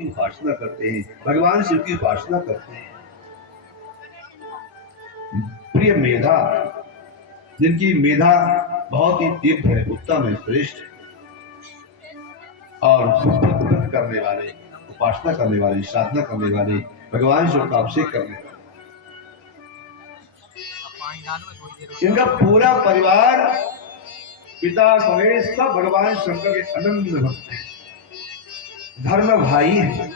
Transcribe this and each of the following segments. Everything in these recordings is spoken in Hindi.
की उपासना करते हैं, भगवान शिव की उपासना करते हैं। प्रिय मेधा, जिनकी मेधा बहुत ही तीव्र है, उत्तम है, श्रेष्ठ है, और व्रत करने वाले, उपासना करने वाले, साधना करने वाले, भगवान शिव का अभिषेक करने वाले, इनका पूरा परिवार पिता समेत सब भगवान शंकर के अनन्य भक्त हैं। धर्म भाई है,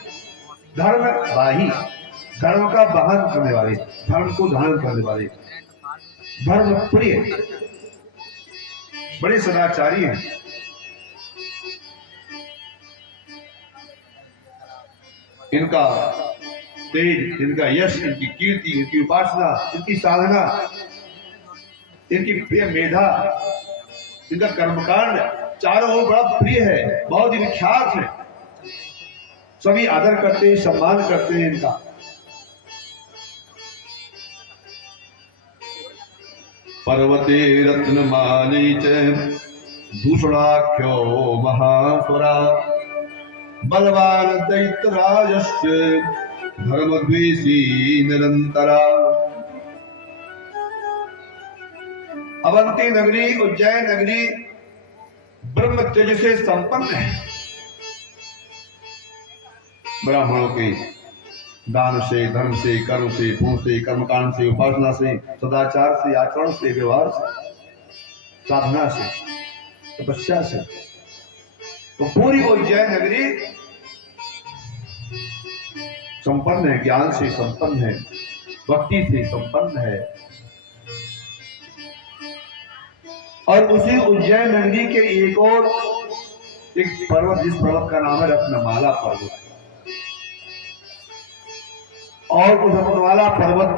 धर्म भाई, धर्म का वाहन करने वाले, धर्म को धारण करने वाले, धर्म प्रिय, बड़े सदाचारी हैं। इनका तेज, इनका यश, इनकी कीर्ति, इनकी उपासना, इनकी साधना, इनकी प्रिय मेधा, इनका कर्मकांड चारों ओर बड़ा प्रिय है, बहुत ही विख्यात है। सभी आदर करते हैं, सम्मान करते हैं इनका। पर्वते रत्नमाली च दूषणाख्यो महासुरा बलवान दैत्यराजस्य धर्मद्वेषी निरंतरा। अवंती नगरी, उज्जैन नगरी ब्रह्म तेज से संपन्न है। ब्राह्मणों के दान से, धर्म से, कर्म से, पुण्य से, कर्मकांड से, उपासना से, सदाचार से, आचरण से, व्यवहार से, साधना से, तपस्या से, तो पूरी उज्जैन नगरी संपन्न है, ज्ञान से संपन्न है, भक्ति से संपन्न है। और उसी उज्जैन नगरी के एक और एक पर्वत, जिस पर्वत का नाम है रत्नमाला पर्वत, और उस रत्नमाला पर्वत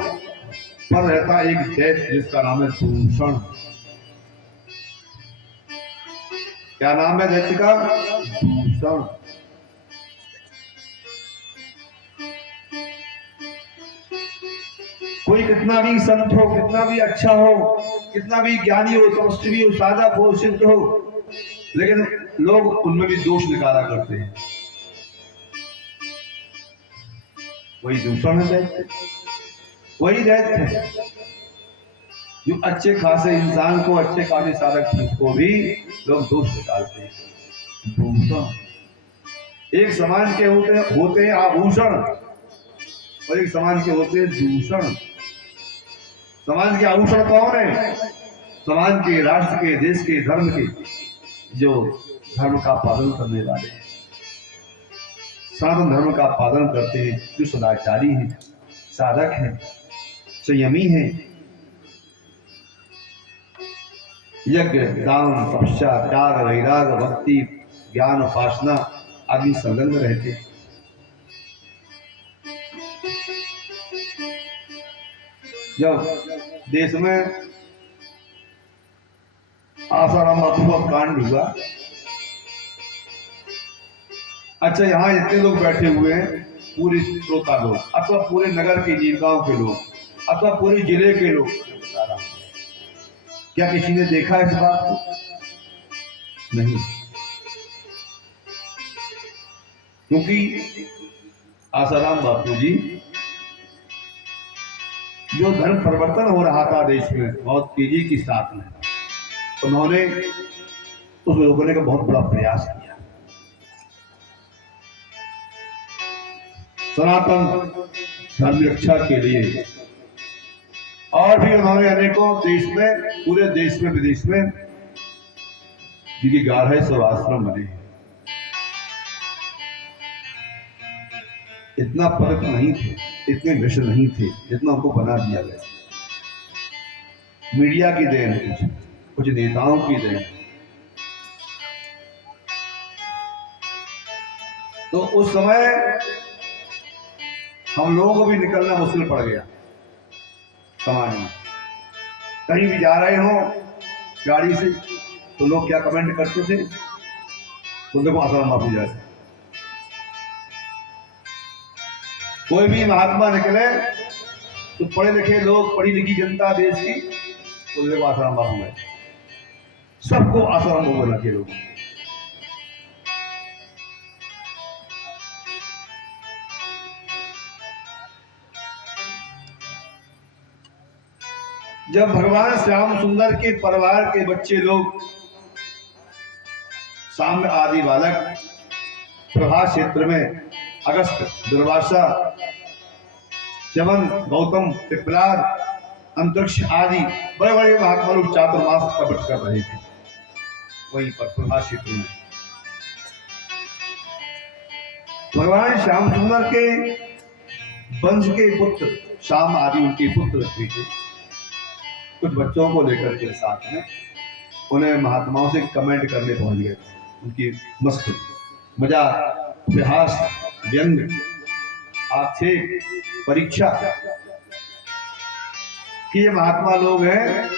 पर रहता एक दैत्य जिसका नाम है दूषण। क्या नाम है दैत्य का? दूषण। कोई कितना भी संत हो, कितना भी अच्छा हो, कितना भी ज्ञानी हो, तपस्वी हो, साधक हो, सिद्ध हो, लेकिन लोग उनमें भी दोष निकाला करते हैं। वही दूषण है, दैत्य, वही दैत्य है जो अच्छे खासे इंसान को, अच्छे खासे साधक को भी लोग दोष निकालते हैं। दूषण। एक समाज के होते हैं आभूषण, और एक समाज के होते हैं दूषण। समाज के आभूषण कौन है? समाज के, राष्ट्र के, देश के, धर्म के, जो धर्म का पालन करने वाले हैं, सनातन धर्म का पालन करते हैं, जो सदाचारी हैं, साधक हैं, संयमी हैं, यज्ञ, दान, तपस्या, त्याग, वैराग, भक्ति, ज्ञान, उपासना आदि संलग्न रहते हैं। जब देश में आसाराम बापू कांड हुआ, अच्छा यहाँ इतने लोग बैठे हुए हैं, पूरे श्रोता लोग, अथवा पूरे नगर के, नीलगांव के लोग, अथवा पूरे जिले के लोग, क्या किसी ने देखा इस बात को? नहीं, क्योंकि आसाराम बापू जी, जो धर्म परिवर्तन हो रहा था देश में बहुत तेजी के साथ में, उन्होंने उसको रोकने का बहुत बड़ा प्रयास किया। सनातन धर्म रक्षा के लिए, और भी उन्होंने अनेकों देश में, पूरे देश में, विदेश में जिनकी गाढ़े सब आश्रम बने। इतना फर्क नहीं थे, इतने मिश्र नहीं थे जितना उनको बना दिया गया। मीडिया की देन, कुछ नेताओं की देन। तो उस समय हम लोगों को भी निकलना मुश्किल पड़ गया समाज में। कहीं भी जा रहे हो गाड़ी से, तो लोग क्या कमेंट करते थे? तो देखो आसाराम बापू जैसे। कोई भी महात्मा निकले तो पढ़े लिखे लोग, पढ़ी लिखी जनता देश की, तो देखो आसाराम बापू है। सबको आसाराम बापू लगे लोग। जब भगवान श्याम सुंदर के परिवार के बच्चे लोग साम्य आदि बालक प्रभास क्षेत्र में अगस्त, दुर्वासा, च्यवन, गौतम, पिपलाद, अंतरिक्ष आदि बड़े बड़े महात्मा लोग चातुर्मास का व्रत कर रहे थे वहीं पर प्रभास क्षेत्र में भगवान श्याम सुंदर के वंश के पुत्र श्याम आदि उनके पुत्र भी थे। कुछ बच्चों को लेकर के साथ में उन्हें महात्माओं से कमेंट करने पहुंच गए। उनकी मस्त मजाक, उपहास, व्यंग, आक्षेप, परीक्षा कि ये महात्मा लोग हैं,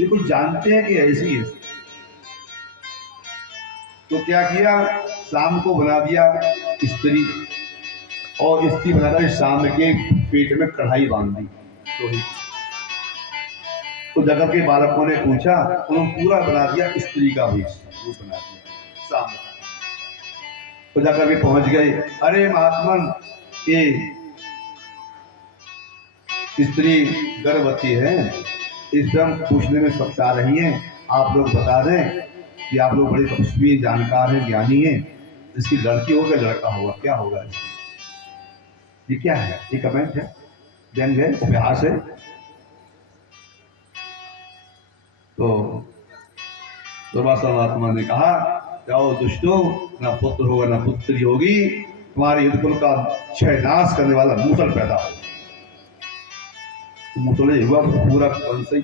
ये कुछ जानते हैं कि ऐसी है। तो क्या किया, शाम को बना दिया स्त्री और स्त्री बनाकर शाम के पेट में कढ़ाई बांध दी। तो जगत के बालकों ने पूछा, उन्होंने पूरा बना दिया स्त्री का वेश, वो बना दिया शाम। तो जाकर भी पहुंच गए, अरे महात्मन ये स्त्री गर्भवती है, इस समय पूछने में सबसा रही है, आप लोग बता दें कि आप लोग बड़े तपस्वी, जानकार हैं, ज्ञानी हैं, इसकी लड़की होगा लड़का होगा, क्या होगा इसकी? ये क्या है? ये कमेंट है, व्यंग है, उपहास है। तो दुर्वासा महात्मा ने कहा, जाओ दुष्टो, ना पुत्र होगा ना पुत्री होगी, तुम्हारे युद्धकुल का क्षय नाश करने वाला मूसल पैदा होगा। मूसले हुआ पूरा वंश ही।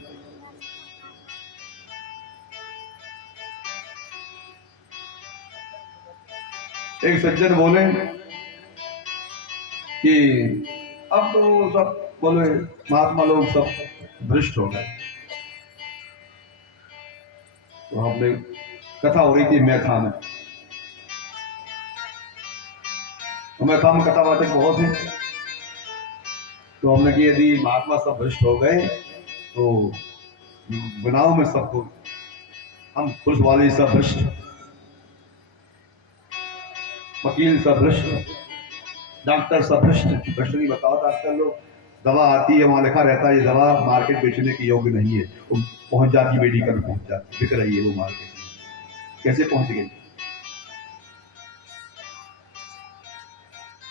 एक सज्जन बोले कि अब तो सब बोले महात्मा लोग सब भ्रष्ट हो गए। तो हमने कथा हो रही थी मैथा में, तो मैथा में कथा बातें बहुत है। तो हमने कि यदि महात्मा सब भ्रष्ट हो गए तो बनाओ में सबको, हम पुलिस वाले सब भ्रष्ट, वकील सब भ्रष्ट, डॉक्टर सब भ्रष्ट। भ्रष्ट नहीं बताओ तो आजकल लोग, दवा आती है वहां लिखा रहता है ये दवा मार्केट बेचने के योग्य नहीं है, वो पहुंच जाती मेडिकल पहुंच जाती, बिक रही है वो मार्केट में, कैसे पहुंच गई?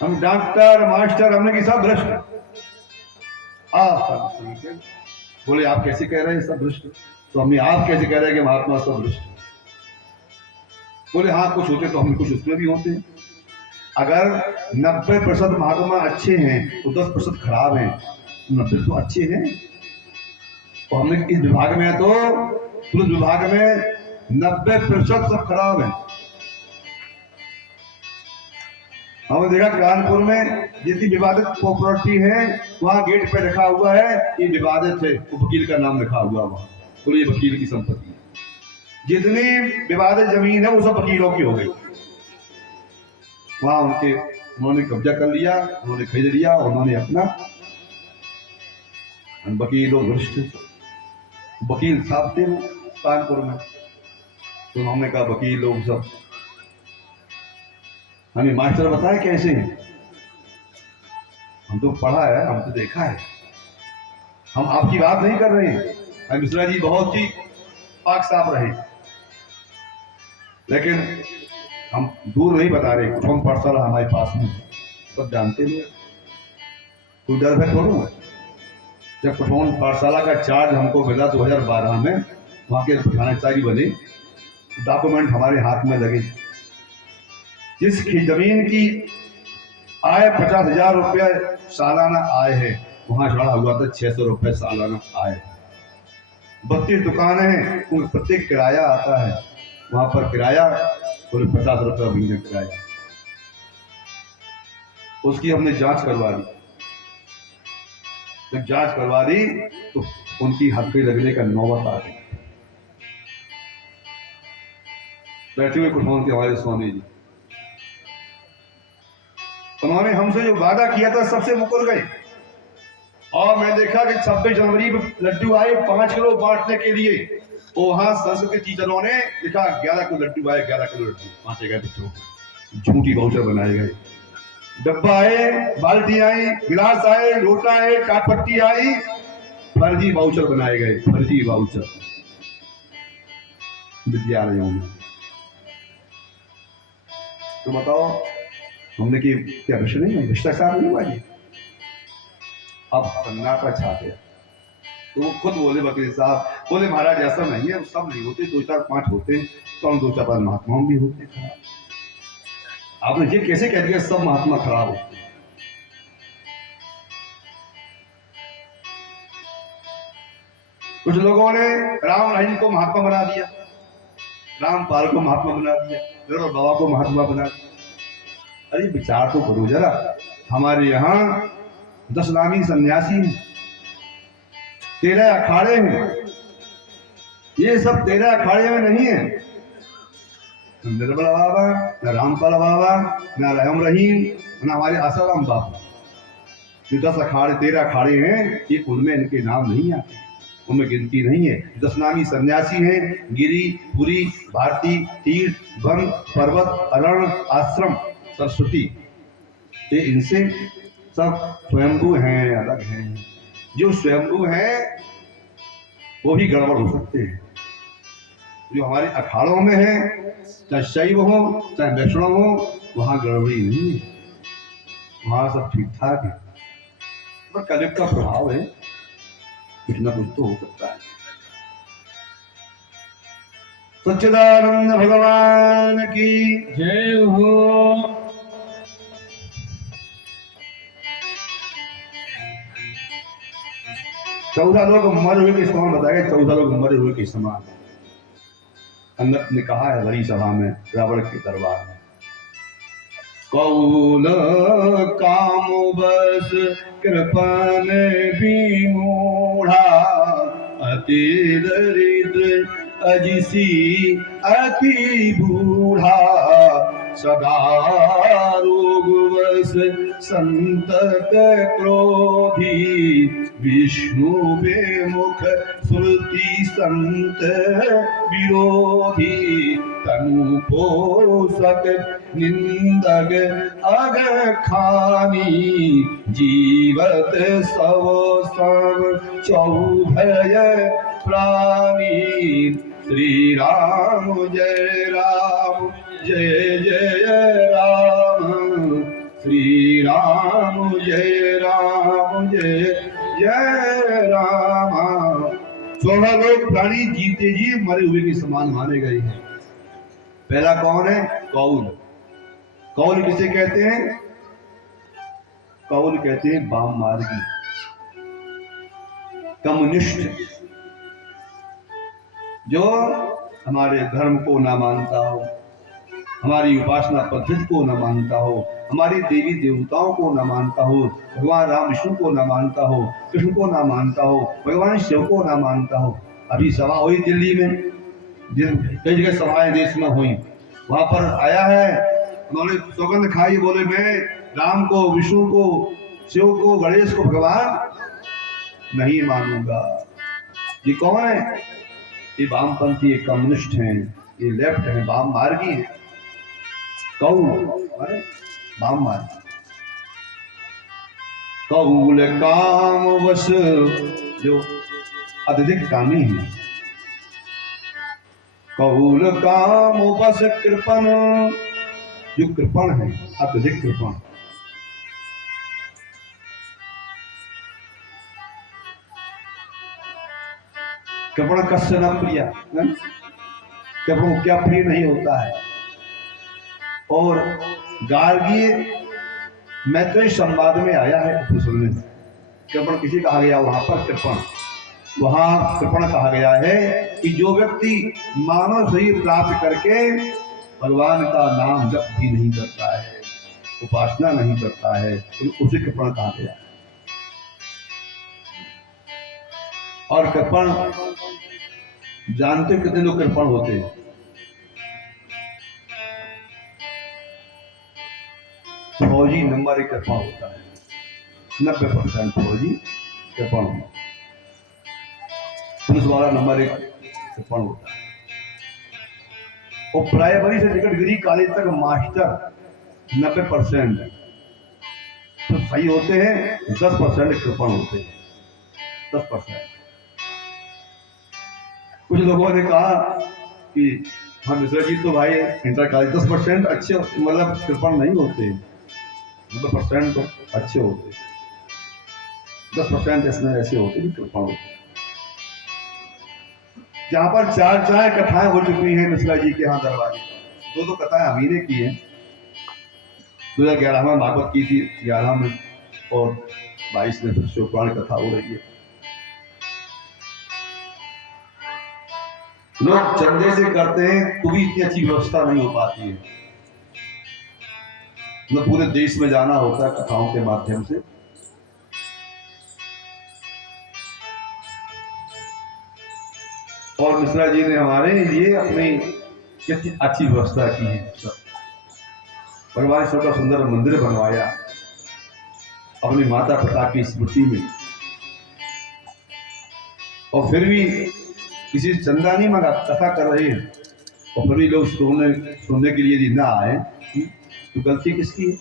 हम डॉक्टर मास्टर हमने की सब भ्रष्ट। बोले आप कैसे कह रहे हैं सब भ्रष्ट? तो हमने आप कैसे कह रहे हैं कि महात्मा सब भ्रष्ट? बोले हाँ कुछ होते तो हम कुछ उसमें भी होते हैं। अगर 90% महात्मा अच्छे हैं तो 10% खराब हैं, 90 तो अच्छे हैं। तो हमने इस विभाग में तो पुलिस विभाग में 90% सब खराब हैं। हमने देखा कानपुर में जितनी विवादित प्रॉपर्टी है वहां गेट पे लिखा हुआ है ये विवादित है, वो वकील का नाम लिखा हुआ वहां, बोले ये वकील की संपत्ति है। जितनी विवादित जमीन है वो सब वकीलों की हो गई। वहां उन्होंने कब्जा कर लिया, उन्होंने खरीद लिया, उन्होंने अपना वकीलों भ्रष्ट वकील साहब थे कानपुर में। तो उन्होंने कहा वकील लोग सब, हमें मास्टर बताए कैसे हैं, हम तो पढ़ा है, हम तो देखा है, हम आपकी बात नहीं कर रहे हैं। हम मिश्रा जी बहुत ही पाक साफ रहे, लेकिन हम दूर नहीं बता रहे। कुछ हम पाठशाला हमारे पास में सब जानते हैं, कोई डर है थोड़ा। जब कुठौन पाठशाला का चार्ज हमको मिला 2012 में, वहाँ के प्रधानाचार्य बने, डॉक्यूमेंट हमारे हाथ में लगे। जिसकी जमीन की आय 50,000 रुपया सालाना आय है, वहां चढ़ा हुआ था 600 रुपये सालाना आय। 32 दुकानें हैं, उन प्रत्येक किराया आता है, वहां पर किराया पूरे 50 रुपये महीने किराया। उसकी हमने जांच करवा दी। जब जांच करवा दी तो उनकी हद लगने का नौबत आ गई। बैठे हुए कुठौन के हमारे स्वामी जी, उन्होंने हमसे जो वादा किया था सबसे मुकर गए। और मैं देखा कि 26 जनवरी में लड्डू आए 5 किलो बांटने के लिए, वहां संस्कृत के टीचरों ने लिखा 11 किलो लड्डू आए, 11 किलो लड्डू बांटे गए बच्चों को, झूठी वाउचर बनाए गए। डब्बा आए, बाल्टी आई, गिलास आए, लोटा आए, काटपट्टी आई, फर्जी वाउचर बनाए गए, फर्जी वाउचर विद्यालयों में। तो बताओ हमने कि क्या विषय नहीं है, भ्रष्टाचार नहीं हुआ जी? अब सन्नाटा छा गया। तो वो खुद बोले वकील साहब, बोले महाराज ऐसा नहीं है, सब नहीं होते, 2-4-5 होते, तो हम 2-4 महात्माओं भी होते खराब। आपने ये कैसे कह दिया सब महात्मा खराब होते? कुछ लोगों ने राम रहीम को महात्मा बना दिया, रामपाल को महात्मा बना दिया, फिर बाबा को महात्मा बना दिया। अरे विचार तो करो जरा, हमारे यहाँ 10 नामी सन्यासी हैं, 13 अखाड़े हैं, ये सब 13 अखाड़े में नहीं है। निर्मला बाबा, न रामपाल बाबा, न राम रहीम, न हमारे आसाराम बाबा, ये 10 अखाड़े 13 अखाड़े हैं, ये उनमें इनके नाम नहीं आते, उनमें गिनती नहीं है। 10 नामी सन्यासी हैं, गिरी, पुरी, भारती, तीर्थ, वन, पर्वत, अरण, आश्रम, सरस्वती, ये इनसे सब स्वयंभू हैं, अलग हैं। जो स्वयंभू हैं वो भी गड़बड़ हो सकते हैं। जो हमारे अखाड़ों में है, चाहे शैव हो चाहे वैष्णव हो, वहां गड़बड़ी नहीं है, वहां सब ठीक ठाक है। पर कलियुग का प्रभाव है, कुछ ना कुछ तो हो सकता है। सच्चिदानंद भगवान की जय हो। चौदह लोग मरे हुए के समान बताया गया, 14 लोग मरे हुए के समान। अंगद ने कहा है बड़ी सभा में, रावण के दरबार में, कौल काम बस कृपन विमूढ़ा, अति दरिद्र अजिसी अति बूढ़ा, सदा रोग बस संतत क्रोधी, विष्णु बेमुख श्रुति संत विरोधी, तनु पोषक निंदक अग खानी, जीवत सब सब चौभय प्राणी, श्री राम जय राम जय जय राम, श्री राम जय जय राम। 16 लोग प्राणी जीते जी मरे हुए के समान माने गए हैं। पहला कौन है? कौल। कौल किसे कहते हैं? कौल कहते हैं वाम मार्गी, कम्युनिस्ट, जो हमारे धर्म को ना मानता हो, हमारी उपासना पद्धति को न मानता हो, हमारे देवी देवताओं को न मानता हो, भगवान राम विष्णु को न मानता हो, कृष्ण को न मानता हो, भगवान शिव को न मानता हो। अभी सभा हुई दिल्ली में, कई जगह सभाएं देश में हुई, वहां पर आया है, उन्होंने सौगंध खाई, बोले मैं राम को, विष्णु को, शिव को, गणेश को भगवान नहीं मानूंगा। ये कौन है? ये वामपंथी, ये कम्युनिस्ट हैं, ये लेफ्ट है, वाम मार्गी है। कौल वाम मार्गी। कौल काम वश, जो अत्यधिक कामी है। कौल काम वश कृपण, जो कृपण है, अत्यधिक कृपण। कृपण कस्य न प्रिया, कृपण क्या प्रिय नहीं होता है। और गार्गीय मैत्रेय संवाद में आया है, सुनने कृपण किसी कहा गया, वहां पर कृपण, वहां कृपण कहा गया है कि जो व्यक्ति मानव शरीर प्राप्त करके भगवान का नाम जप भी नहीं करता है, उपासना नहीं करता है, तो उसे कृपण कहा गया। और कृपण जानते कितने लोग कृपण होते हैं? फौजी नंबर 1 कृपण होता है, 90% फौजी कृपण होता है। पुलिस वाला नंबर 1 कृपण होता है। और प्राइमरी से लेकर डिग्री कॉलेज तक मास्टर 90% तो सही होते हैं, 10% कृपण होते हैं, 10%। कुछ लोगों ने कहा कि हाँ मिश्रा जी तो भाई इंटर कॉलेज 10% अच्छे मतलब कृपण नहीं होते, मतलब परसेंट तो अच्छे होते, 10% इसमें ऐसे होते भी कृपण होते। जहाँ पर चार चार कथाएं हो चुकी हैं मिश्रा जी के यहाँ दरबार, दो कथाएं अभी ने की हैं। 2011 में भागवत की थी, 11 में, और 22 में फिर शिवपुराण कथा हो रही है। लोग चंदे से करते हैं तो भी इतनी अच्छी व्यवस्था नहीं हो पाती है, मतलब पूरे देश में जाना होता है कथाओं के माध्यम से। और मिश्रा जी ने हमारे लिए अपनी कितनी अच्छी व्यवस्था की है। भगवान शिव का सुंदर मंदिर बनवाया अपनी माता पिता की स्मृति में, और फिर भी किसी से चंदा नहीं मांगा, कथा कर रहे हैं और फिर भी लोग सुनने के लिए यदि ना आए तो गलती किसकी है?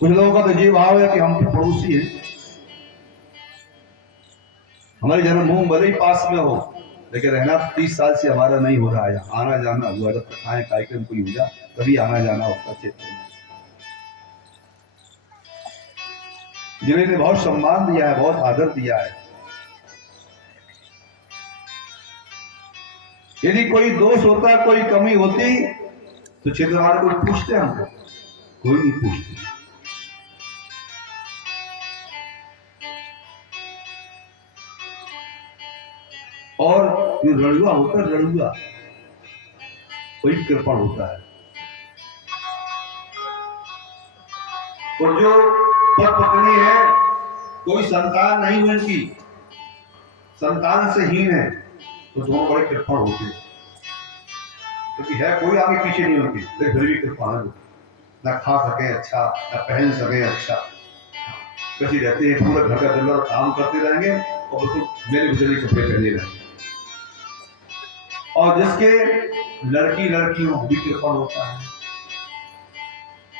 कुछ लोगों का तो ये भाव है कि हम तो पड़ोसी हैं, हमारी जन्मभूमि भले ही पास में हो लेकिन रहना 30 साल से हमारा नहीं हो रहा है, आना जाना हुआ जब कथाएं कार्यक्रम कोई हो जा तभी आना जाना होता क्षेत्र में। जिन्हें ने बहुत सम्मान दिया है, बहुत आदर दिया है, यदि कोई दोष होता, कोई कमी होती तो क्षेत्र वाले कोई पूछते हमको? कोई नहीं पूछते। और जो रणुआ होता है, रणुआ वही कृपण होता है। और जो पत्नी है, कोई संतान नहीं हुई उनकी, संतान से हीन है, तो दोनों बड़े कृपण होते हैं, क्योंकि है कोई आगे पीछे नहीं होती लेकिन फिर भी कृपण है। ना खा सके अच्छा, ना पहन सके अच्छा, कैसी रहते हैं, पूरा घर का दिन भर काम करते रहेंगे और बिल्कुल मेरे गुजरे कपड़े पहने रहेंगे। और जिसके लड़की हो भी कृपण होता है,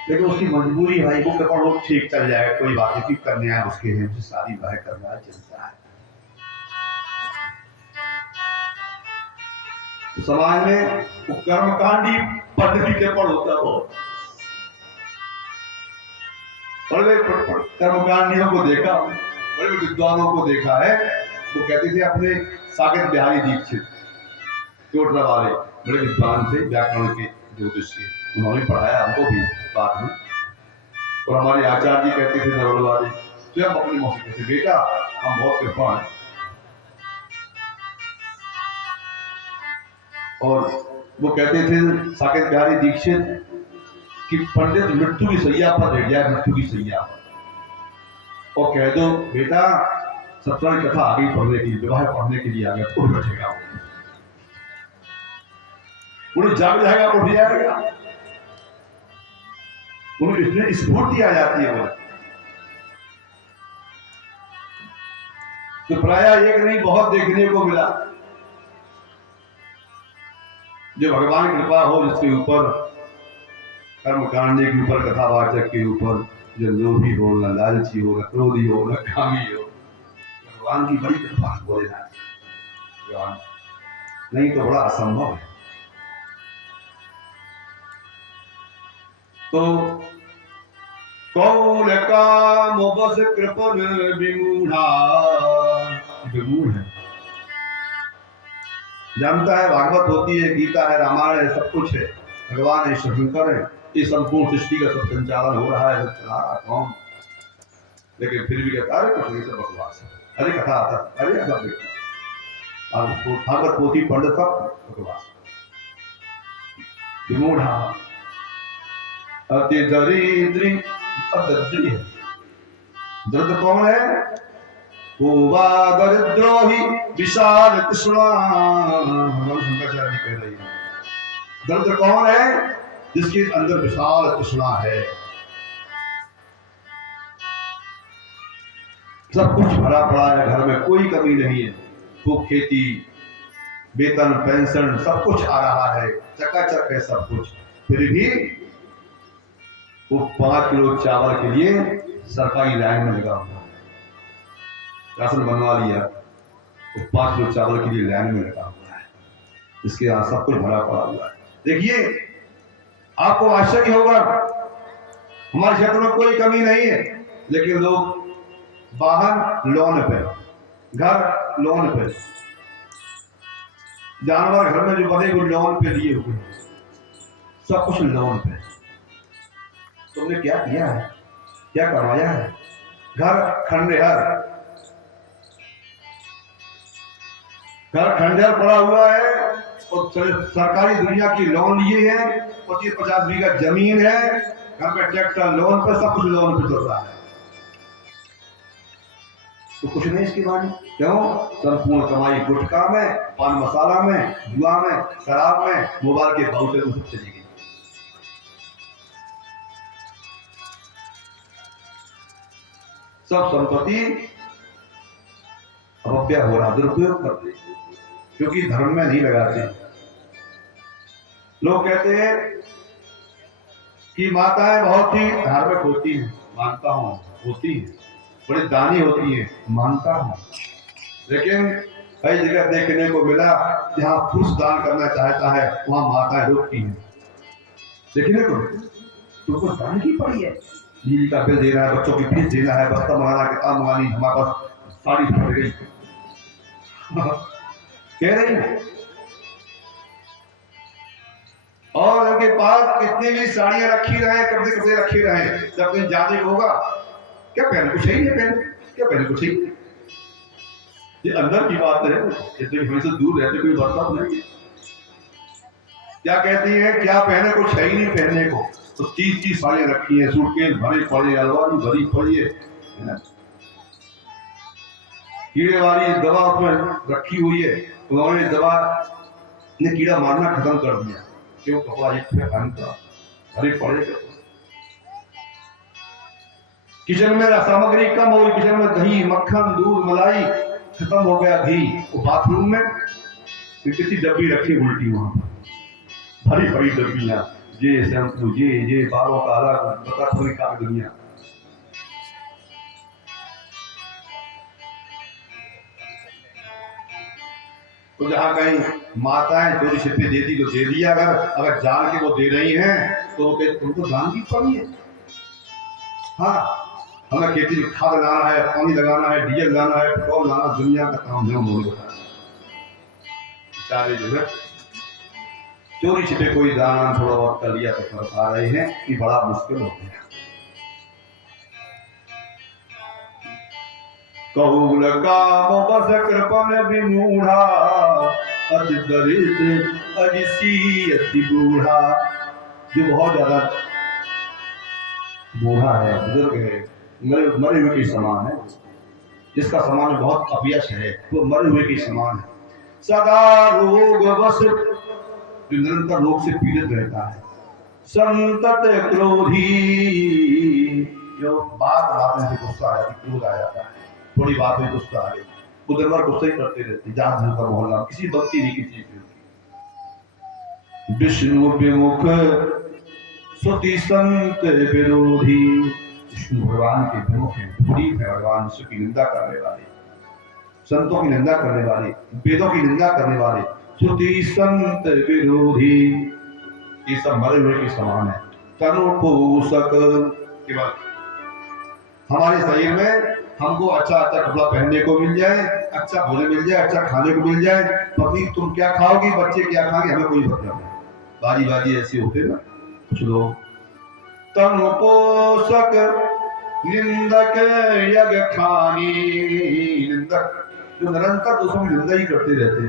लेकिन उसकी मजबूरी भाई, वो कृपण हो ठीक चल जाएगा, कोई बात नहीं, करने आए उसके हैं, जो सारी वह करना है चलता है। तो समाज में वो कर्मकांडी पद्धति कृपण होता है, वो बड़े कर्मकांडियों को देखा, बड़े विद्वानों को देखा है, वो कहते थे अपने साकेत बिहारी दीक्षित कोटरा वाले बड़े विद्वान थे, व्याकरण के, ज्योतिष के, उन्होंने पढ़ाया हमको भी बाद में। और हमारे आचार्य जी कहते थे नरोल वाले, स्वयं अपनी मौसी कहते बेटा हम बहुत कृपण हैं। और वो कहते थे साकेत बिहारी दीक्षित कि पंडित मृत्यु की सैया पर बैठ जाए, मृत्यु की सैया पर, और कह दो बेटा सत्यनारायण कथा आगे पढ़ने के लिए, विवाह पढ़ने के लिए आ गया, उठ बैठेगा, उन्हें जाग जाएगा, उठ जाएगा, उन्हें इसमें स्फूर्ति आ जाती है। वो तो प्राय एक नहीं बहुत देखने को मिला, जो भगवान की कृपा हो जिसके ऊपर, कर्मकांड के ऊपर, कथावाचक के ऊपर, जो लोभी हो, न लालची हो, न क्रोधी हो, न कामी हो, भगवान की बड़ी कृपा बोलेना, नहीं तो बड़ा असंभव है। तो कौन काम बस कृपन विमूढ़ा, विमूढ़ है, जानता है भागवत होती है, गीता है, रामायण है, सब कुछ है, भगवान है, शंकर है, ये संपूर्ण सृष्टि का सब संचालन हो रहा है, सब चला रहा कौन, लेकिन फिर भी कहता अरे कुछ नहीं, सब बकवास है, अरे कथा आता, अरे सब देखता, भागवत पोथी पंडित सब बकवास। विमूढ़ा अति दरिद्री, दरिद्री है, दरिद्र कौन है? गोवा दरिद्रोही विशाल तृष्णा, शंकराचार्य कह रही है, दरिद्र कौन है? जिसके अंदर विशाल तृष्णा है, सब कुछ भरा पड़ा है, घर में कोई कमी नहीं है, खूब खेती, वेतन, पेंशन सब कुछ आ रहा है, चकाचक है सब कुछ, फिर भी वो 5 किलो चावल के लिए सरकारी लाइन में लगा हुआ, राशन बनवा लिया, वो 5 किलो चावल के लिए लाइन में लगा हुआ है, इसके यहाँ सब कुछ भरा पड़ा हुआ है। देखिए, आपको आश्चर्य होगा, हमारे क्षेत्र में कोई कमी नहीं है, लेकिन लोग वाहन लोन पे, घर लोन पे, जानवर घर में जो बने वो लोन पे लिए हुए, सब कुछ लोन पे। तुमने क्या किया है, क्या कमाया है? घर खंडहर, घर खंडहर पड़ा हुआ है, और सरकारी दुनिया की लोन लिए है, 25-50 बीघा जमीन है, घर में ट्रैक्टर लोन पे, सब कुछ लोन पे चल रहा है। तो कुछ नहीं इसकी वाणी, क्यों? संपूर्ण कमाई गुटखा में, पान मसाला में, जुआ में, शराब में, मोबाइल के बाउचर में सब चली गई। सब संपत्ति अपव्यय हो रहा, दुरुपयोग करते, क्योंकि धर्म में नहीं लगाते। लोग कहते हैं कि माताएं बहुत ही धार्मिक होती हैं, मानता हूं, होती है, बड़ी दानी होती है, मानता हूं, लेकिन कई जगह देखने को मिला जहां पुरुष दान करना चाहता है वहां माताएं रोकती हैं। देखने को तुमको दान की पड़ी है, बिजली का बिल देना है, बच्चों की फीस देना है, बस्ता मंगाना, किताब मंगानी, हमारे पास साड़ी फट गई कह रही है, और उनके पास कितनी भी साड़ियां रखी रहे, कपड़े रखे रहे, जब दिन ज्यादा होगा क्या पहले कुछ ही नहीं, पहले क्या पहले कुछ ही नहीं। ये अंदर की बात है, ये तो हमसे दूर रहते कोई बर्ताव नहीं। क्या कहती है, क्या पहने, कुछ है ही नहीं पहनने को, तो 30 साड़ियां रखी हैं, सूटकेस भरे पड़े, अलमारी भरी पड़ी है, कीड़े वाली दवा उसमें रखी हुई है, उन्होंने दवा ने कीड़ा मारना खत्म कर दिया, क्यों? कपड़ा एक भरे पड़े। किचन में सामग्री कम हो गई, किचन में दही, मक्खन, दूध, मलाई खत्म हो गया, घी, वो बाथरूम में कितनी डब्बी रखी उल्टी, वहां पर भरी भरी डब्बियां, ये शैम्पू, ये बालों का अलग, पता थोड़ी का दुनिया। तो जहां कहीं माताएं चोरी छिपे देती तो दे दिया, अगर जान के वो दे रही हैं तो उनको दान की पड़ी है। हाँ, हमें खेती में खाद लाना है, पानी लगाना है, डीजल लाना है, पेट्रोल लाना, दुनिया का काम है, मोड़ चाहे जो है चोरी छिपे कोई दान थोड़ा बहुत कर लिया तो कर पा रहे हैं, ये बड़ा मुश्किल हो गया। कहूल काम बस कृपन विमूढ़ा, अति दरिद्र अजिसी अति बूढ़ा। जो बहुत ज्यादा बूढ़ा है, बुजुर्ग है, मरे हुए के समान है, जिसका समान बहुत अपयश है, वो मरे हुए के समान है। सदा रोग बस, जो निरंतर रोग से पीड़ित रहता है। संतत क्रोधी, जो बात में से गुस्सा आ जाती, क्रोध आ जाता है, थोड़ी बात में गुस्सा आ गई, वो दिन भर गुस्सा ही करते रहते, जहां का मोहल्ला किसी बत्ती नहीं, किसी चीज। विष्णु विमुख सुति संत विरोधी, विष्णु भगवान के विमुख हैं, विपरीत है, भगवान विष्णु की निंदा करने वाले, संतों की निंदा करने वाले, वेदों की निंदा करने वाले, सुति संत विरोधी, ये सब मरे हुए के समान है। तनु पोषक, केवल हमारे शरीर में हमको अच्छा अच्छा कपड़ा पहनने को मिल जाए, अच्छा भोजन मिल जाए, अच्छा खाने को मिल जाए, पत्नी तुम क्या खाओगी, बच्चे क्या खाएंगे, हमें कोई मतलब नहीं। बारी बारी ऐसे होते ना कुछ लोग। तनु पोषक निंदक यज्ञ खानी, निंदक जो निरंतर दूसरों की निंदा ही करते रहते।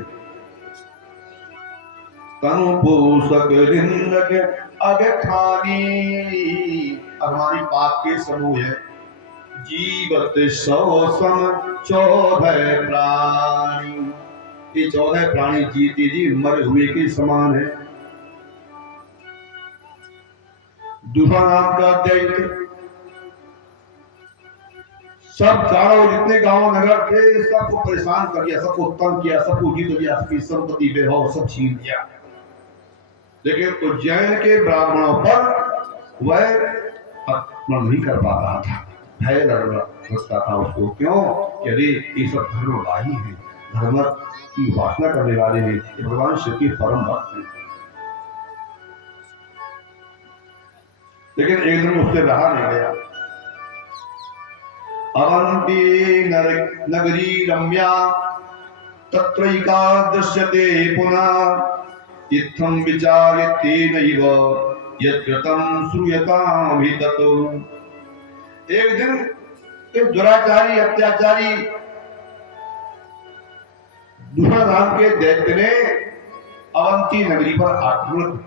तनु पोषक निंदक यज्ञ खानी, हमारी पाप के समूह है। जीवत 100 सम 14 प्राणी, ये 14 प्राणी जीते जी मरे हुए के समान है। दूसरा नाम का दैत्य, सब चारों जितने गांव नगर थे सबको परेशान कर दिया, सबको तंग किया, सबको जीत लिया, सबकी संपत्ति बेभाव सब छीन लिया। लेकिन उज्जैन के ब्राह्मणों पर वह आक्रमण नहीं कर पा रहा था, भय लगता था उसको, क्यों? कि अरे ये सब धर्मवाही है, धर्म की उपासना करने वाले हैं, ये भगवान शिव के परम भक्त हैं। लेकिन एक दिन उससे रहा नहीं गया। अवंती नगरी रम्या तत्रैका दृश्यते पुनः इत्थं विचार्यतेनैव यत्कृतं श्रूयतां हि तत्। एक दिन एक दुराचारी अत्याचारी दूसरा नाम के दैत्य ने अवंती नगरी पर आक्रमण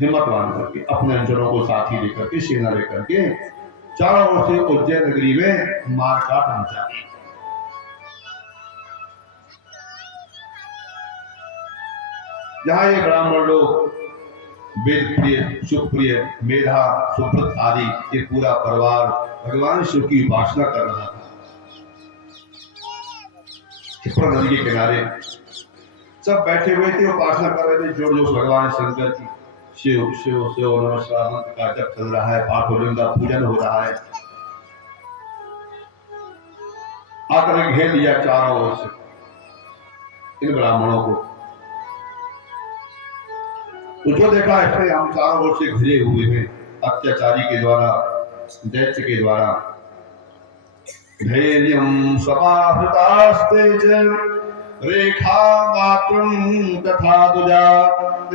हिम्मतवान करके अपने अंजनों को साथी लेकर के सेना लेकर के चारों ओर से उज्जैन नगरी में मारकाट मचा दी। जहां ये ब्राह्मण लोग वेद प्रिय, सुप्रिय, मेधा, सुब्रत आदि ये पूरा परिवार भगवान शिव की उपासना कर रहा था। नदी के किनारे सब बैठे हुए थे, उपासना कर रहे थे जोर जोर से भगवान शंकर की। शिव शिव शिव नमस्कार मंत्र का जप चल रहा है, पाठ का पूजन हो रहा है। आकर घेर लिया चारों ओर से इन ब्राह्मणों को। तो जो देखा इसने हम चारों ओर से घिरे हुए हैं अत्याचारी के द्वारा, दैत्य के द्वारा। धैर्यं समाहृतास्ते च रेखा मात्रं तथा दुजा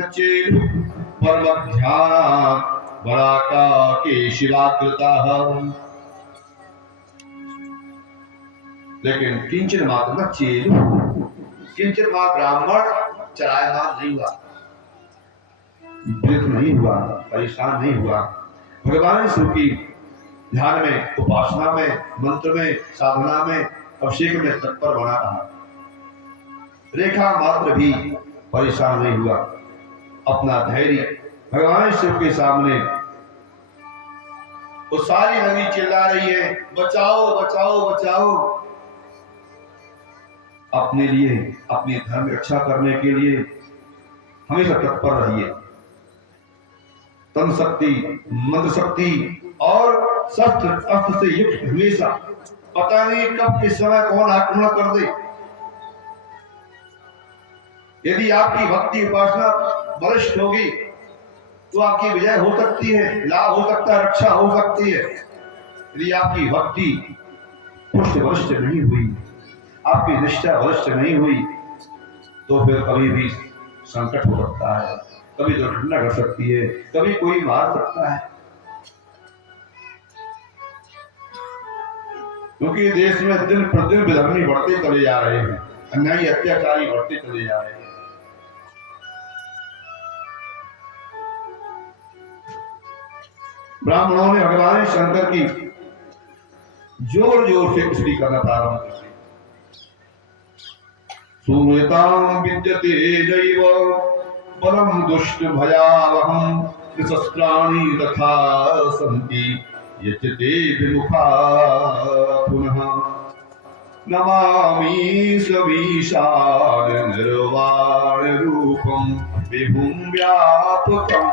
चेलु परमध्यान बराका के शिवाकृताः। लेकिन किंचन मात्र न चेलु, किंचन मात्र ब्राह्मण चलायमान नहीं हुआ, वृद्ध नहीं हुआ, परेशान नहीं हुआ। भगवान शिव की ध्यान में, उपासना में, मंत्र में, साधना में, अभिषेक में तत्पर बना रहा। रेखा मात्र भी परेशान नहीं हुआ। अपना धैर्य भगवान शिव के सामने, वो सारी नदी चिल्ला रही है बचाओ बचाओ बचाओ। अपने लिए, अपनी धर्म रक्षा करने के लिए हमेशा तत्पर रहिए। तन शक्ति, मंत्र शक्ति और शस्त्र अस्त्र से युक्त हमेशा, पता नहीं कब किस समय कौन आक्रमण कर दे। यदि आपकी भक्ति उपासना बलिष्ठ होगी तो आपकी विजय हो सकती है, लाभ हो सकता है, रक्षा हो सकती है। यदि आपकी भक्ति पुष्ट वरिष्ठ नहीं हुई, आपकी निष्ठा वरिष्ठ नहीं हुई, तो फिर कभी भी संकट हो सकता है, कभी दुर्घटना घट सकती है, कभी कोई मार सकता है। क्योंकि देश में दिन प्रतिदिन विधर्मी बढ़ते चले जा रहे हैं, अन्यायी अत्याचारी बढ़ते चले जा रहे हैं। ब्राह्मणों ने भगवान शंकर की जोर जोर से स्तुति करना प्रारंभ कर दी। सूर्यतां विद्यते दैव परम दुष्ट भयावहं शस्त्राणि तथा सन्ति यच्चते विमुखा पुनः नमामि समीशान निर्वाण रूपं विभुं व्यापकं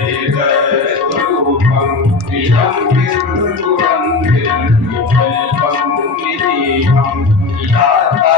वेदस्वरूपं प्रियं निर्गुणं निर्विकल्पं निरीहं याता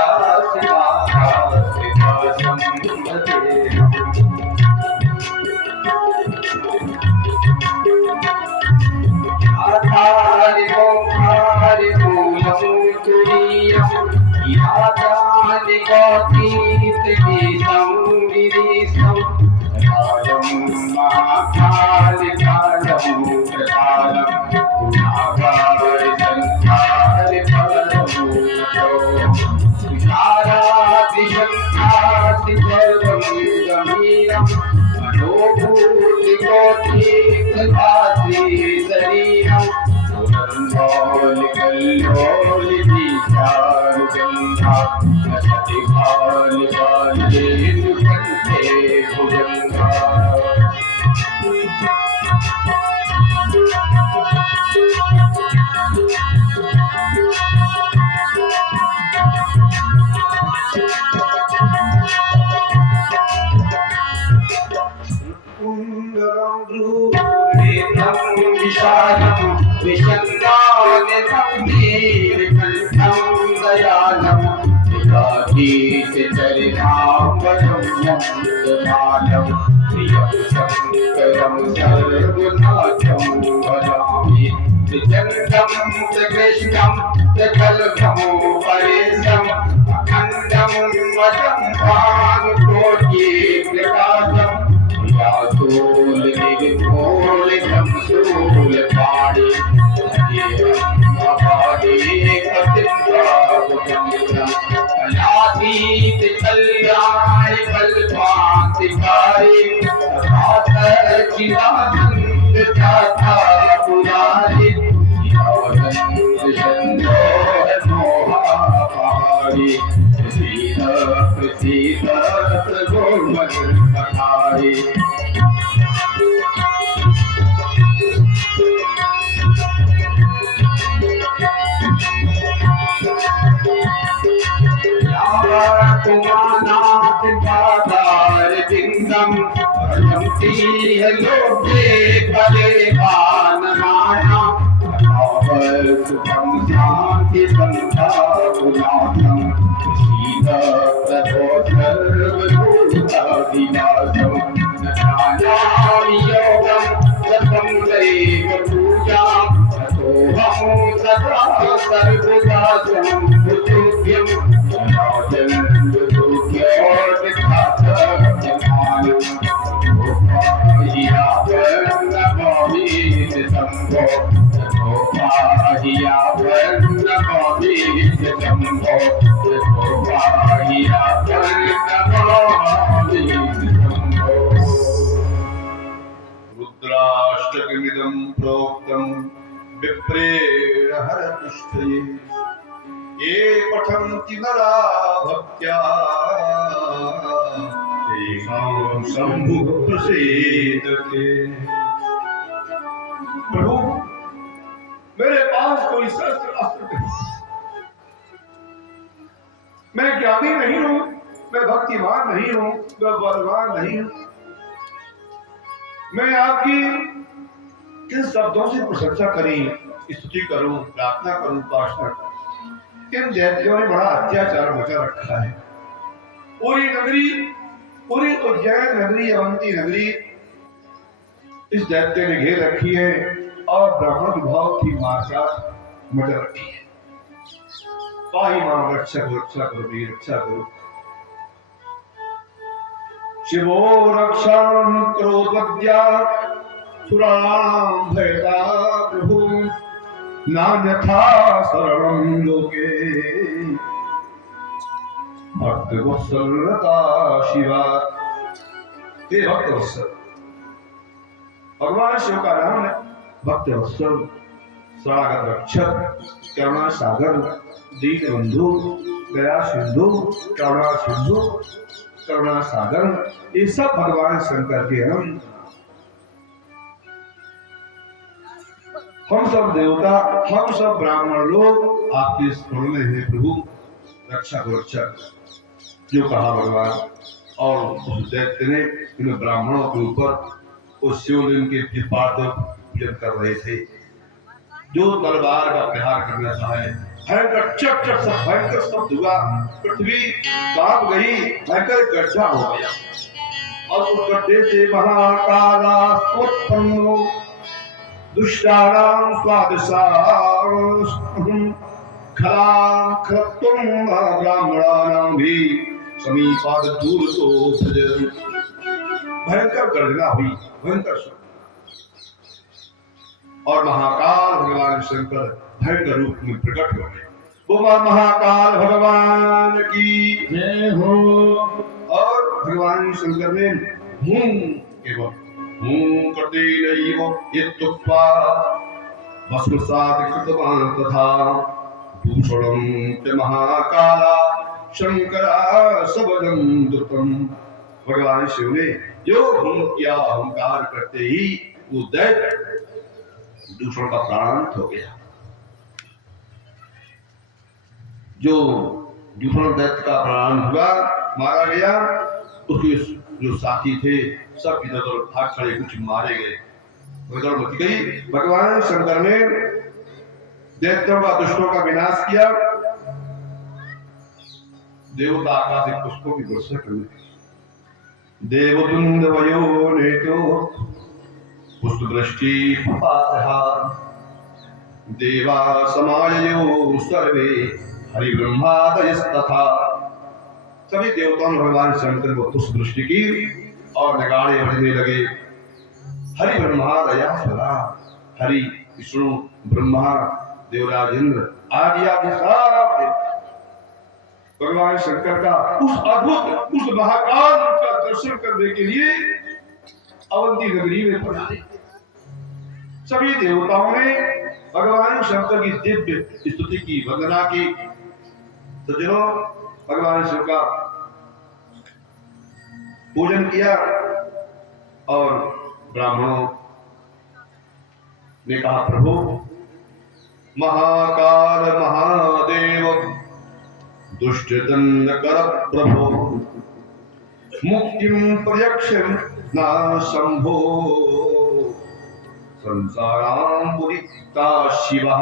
विशालम विशन्नान संधीर कंठम गीत चरणाम्बरं वन्दमानं प्रियं शङ्करं सर्वनाथं भजामि त्रिजङ्गं त्रिकृष्णं त्रिकल्पं परेशम् अखण्डं वचं भानुकोटिप्रकाशम् व्यासोलनिर्मूलितं शूलपाणि कलातीत कल्याण कल्पान्तिकारी चिदानंद दाता पुरारी जीवानंद संतोष मोहापारी प्रसीद प्रसीद गुरुमत्पठारी तुमानाथ बादार जिंदम रमती है लोके भले भान माया अनावर सुखम शांति संता उदासम सीधा प्रभो सर्वभूता विनाशम नचानामि योगम सतम दैव पूजा ततो हम सदा सर्वदा संभुतुभ्यम रुद्राष्टकमिदं प्रोक्तं विप्रेण हरतुष्टये ये पठन्ति नरा भक्त्या तेषां शम्भुः प्रसीदते। प्रभु मेरे पास कोई शस्त्र अस्त्र नहीं, मैं ज्ञानी नहीं हूं, मैं भक्तिमान नहीं हूं, मैं बलवान नहीं हूं। मैं आपकी किन शब्दों से प्रशंसा करी, स्तुति करूं, प्रार्थना करूं, उपासना करूं। इन दैत्यों ने बड़ा अत्याचार मचा रखा है। पूरी नगरी, पूरी उज्जैन नगरी, अवंती नगरी इस दैत्य ने घेर रखी है और ब्राह्मण की बहुत ही मारकाट मचा रखी है। पाही मां रक्षा करो, रक्षा करो, मेरी रक्षा करो। शिवो रक्षां करोद्या सुराणां भयता प्रभु नान्यथा शरणं लोके भक्तवत्सलता शिवा। हे भक्तवत्सल, भगवान शिव का नाम है भक्तवत्सल, शरणागत रक्षक, करुणा सागर, दीन बंधु, दया सिंधु, करुणा सिंधु, करुणा सागर, ये सब भगवान शंकर के नाम। हम सब देवता, हम सब ब्राह्मण लोग आपके स्मरण में हैं प्रभु, रक्षा को रक्षा। जो कहा भगवान, और उस दैत्य ने इन ब्राह्मणों के ऊपर उस शिवलिंग के पूजन कर रहे थे, जो तलवार का प्रहार करना चाहे। भयंकर चक चक सब भयंकर शब्द हुआ, पृथ्वी कांप गई, भयंकर गड्ढा हो गया और उस गड्ढे से महाकाला उत्पन्न दुष्टानां स्वादसारं खलां खलत्वं ब्राह्मणानां भी समीपाद दूरतो भजन। भयंकर गर्जना हुई, भयंकर शब्द, और महाकाल भगवान शंकर भयंकर रूप में प्रकट हो गए। वो महाकाल भगवान की जय हो। और भगवान शंकर ने एवं करते इत्युक्त्वा भस्मसात् कृतवान् तथा भूषणं च महाकाला शंकरा सबलं द्रुतं। भगवान शिव ने जो किया, अहंकार करते ही वो दैत्य दूषण का प्राणांत हो गया। जो दूषण दैत्य का प्राणांत हुआ, मारा गया, उसके जो साथी थे सब इधर उधर भाग खड़े, कुछ मारे गए, भगदड़ मच गई। भगवान शंकर ने दैत्यों का, दुष्टों का विनाश किया। देवता आकाश से पुष्पों की वर्षा करने लगे। देवदुंद वयो नेतो पुष्प दृष्टि देवा समायो सर्वे हरि ब्रह्मादयस्तथा। सभी देवताओं ने भगवान शंकर को पुष्प दृष्टि की और नगाड़े बजने लगे। हरि ब्रह्मादया सदा, हरि विष्णु ब्रह्मा देवराज इंद्र आदि आदि सब भगवान शंकर का उस अद्भुत उस महाकाल का दर्शन करने के लिए अवंती नगरी में पधारे। सभी देवताओं ने भगवान शंकर की दिव्य स्तुति की, वंदना की। सज्जनों, भगवान शिव का पूजन किया और ब्राह्मणों ने कहा, प्रभु महाकाल महादेव दुष्ट दंड कर प्रभो मुक्तिम प्रयक्ष ना शंभो संसाराम्बुदिता शिवा।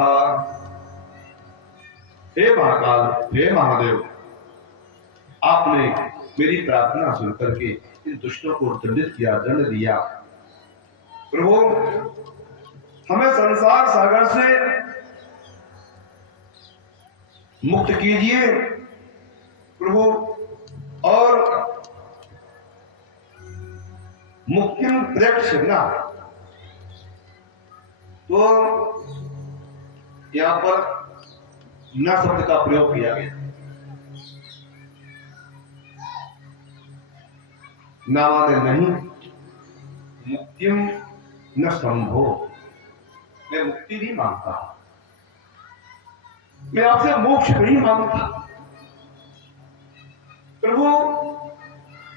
हे महाकाल, हे महादेव, आपने मेरी प्रार्थना सुनकर के इन दुष्टों को दंडित किया, दंड दिया। प्रभु हमें संसार सागर से मुक्त कीजिए प्रभु, और मुक्तिम प्रेक्षणा, तो यहां पर न शब्द का प्रयोग किया गया। नावाने नहीं, मुक्तिम न संभो, मैं मुक्ति नहीं मांगता, मैं आपसे मोक्ष नहीं मांगता प्रभु,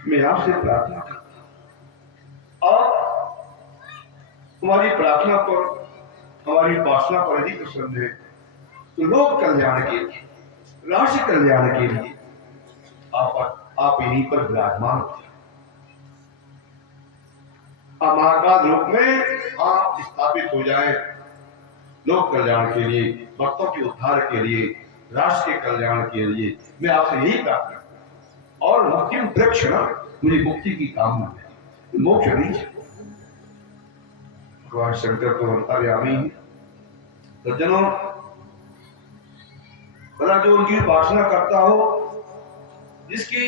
मैं आपसे प्रार्थना करता और तुम्हारी प्रार्थना पर, हमारी उपासना पर यदि प्रसन्न है तो लोक कल्याण के लिए, राष्ट्र कल्याण के लिए आप यहीं पर विराजमान होते, महाकाल रूप में आप स्थापित हो जाए, लोक कल्याण के लिए, भक्तों के उद्धार के लिए, राष्ट्र के कल्याण के लिए मैं आपसे यही प्रार्थना करता हूं। और मुक्ति वृक्ष ना, मुझे मुक्ति की कामना है, मोक्ष नहीं है। भगवान शंकर तो अंतर्यामी। सज्जनों, भला जो उनकी उपासना करता हो, जिसकी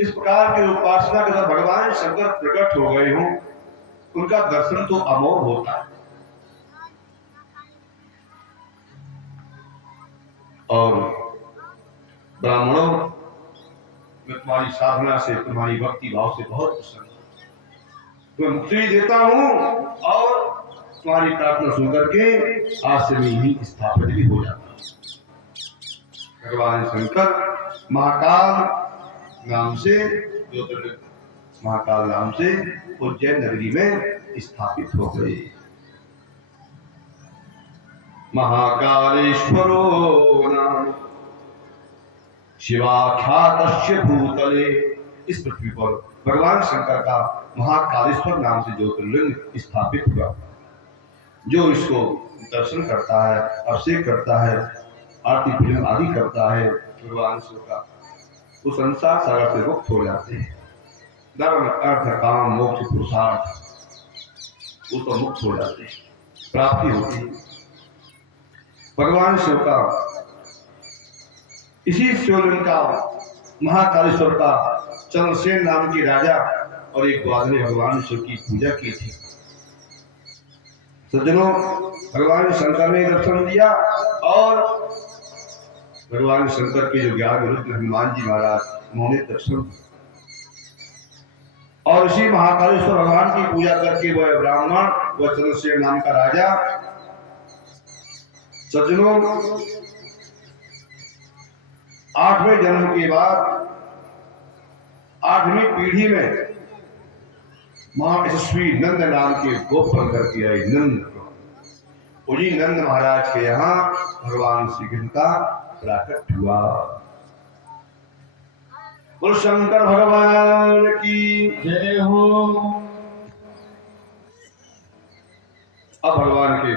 इस प्रकार की उपासना के साथ भगवान शंकर प्रकट हो गए हों, उनका दर्शन तो अमोघ होता है। और ब्राह्मणों, मैं तुम्हारी साधना से, तुम्हारी भक्ति भाव से बहुत प्रसन्न हूं, मैं मुक्ति देता हूं और तुम्हारी प्रार्थना सुनकर के आज से मैं यही स्थापित भी हो जाता हूं। भगवान शंकर महाकाल नाम से, महाकाल नाम से उज्जैन नगरी में स्थापित हो गए। महाकालेश्वरो नाम शिवाख्यातस्य भूतले। इस पृथ्वी पर भगवान शंकर का महाकालेश्वर नाम से ज्योतिर्लिंग स्थापित हुआ। जो इसको दर्शन करता है, अभिषेक करता है, आरती पूजन आदि करता है भगवान शिव का, वो संसार सागर से मुक्त हो जाते हैं। धर्म अर्थ काम मोक्ष पुरुषार्थ वो तो मुक्त हो जाते हैं, प्राप्ति होती है। भगवान शिव का इसी शिवलिंग का, महाकालेश्वर का, चंद्रसेन नाम के राजा और एक ग्वाल ने भगवान शिव की पूजा की थी। सज्जनों, भगवान शंकर ने दर्शन दिया और भगवान शंकर के जो ज्ञान विरुद्ध हनुमान जी महाराज, उन्होंने दर्शन, और इसी महाकालेश्वर भगवान की पूजा करके वह ब्राह्मण, वह चंद्रसेन नाम का राजा, सज्जनों, 8वें जन्म के बाद 8वीं पीढ़ी में महायशस्वी नंद नाम के गोप बनकर के आए। नंद, उन्हीं नंद महाराज के यहाँ भगवान श्री कृष्ण का प्राकट हुआ। बोल शंकर भगवान की जय हो। अब भगवान के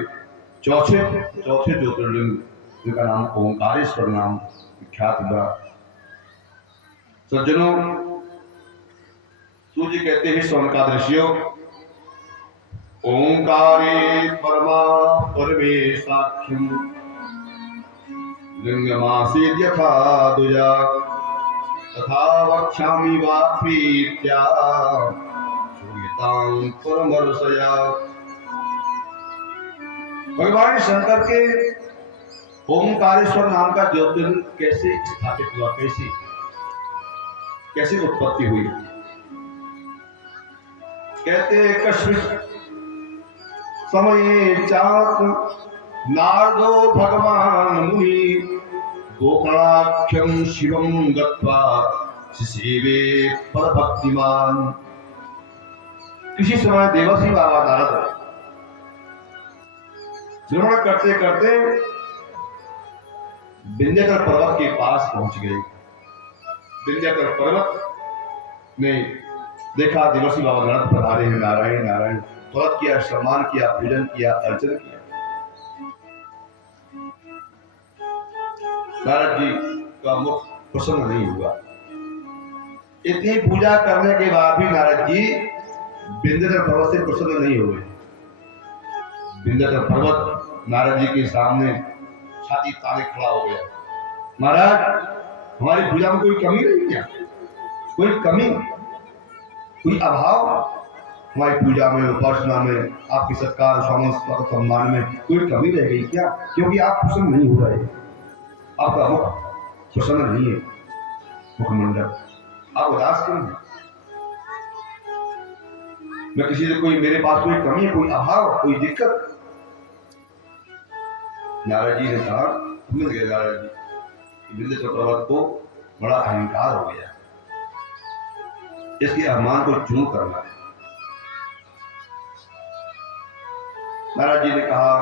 चौथे ज्योतिर्लिंग, जिनका नाम ओंकारेश्वर नाम विख्यात हुआ, सज्जनों, सूर्य कहते हैं शौनकादृशियों, ओंकारे परमा परमेशाख्यम लिंगमासीद यथा दुजा तथा वक्ष्यामि वाप्रीत्या श्रूयतां परमर्षया। भगवान शंकर के ओंकारेश्वर नाम का ज्योतिर्लिंग कैसे स्थापित हुआ, कैसे उत्पत्ति हुई? कहते कश्मिर समये चात नारदो भगवान मुनि गोकर्णाख्यं शिवं गत्वा शिशिवे परभक्तिमान। किसी समय देवर्षि बाबा नारद भ्रमण करते करते विंध्याचल पर्वत के पास पहुंच गए। विंध्याचल पर्वत में देखा देवर्षि बाबा नारद पधारे हैं। नारायण नारायण तुरंत किया, सम्मान किया, पूजन किया, अर्चन किया। नारद जी का मुख प्रसन्न नहीं हुआ। इतनी पूजा करने के बाद भी नारद जी विंध्याचल पर्वत से प्रसन्न नहीं हुए। विंध्याचल पर्वत नारद जी के सामने छाती ताने खड़ा हो गया। महाराज, हमारी पूजा में कोई कमी नहीं क्या? कोई कमी, कोई अभाव हमारी पूजा में, उपासना में, आपकी सत्कार, सम्मान में कोई कमी रह गई क्या? क्योंकि आप प्रसन्न नहीं हो रहे, आपका मुख प्रसन्न नहीं है, मुखमंडल, आप उदास क्यों हैं? मैं किसी से कोई, मेरे पास कोई कमी है, कोई अभाव, कोई दिक्कत? नारद जी ने कहा, समझ गए नारद जी, विंध्याचल पर्वत को बड़ा अहंकार हो गया, इसके अभिमान को चूर करना है। नारद जी ने कहा,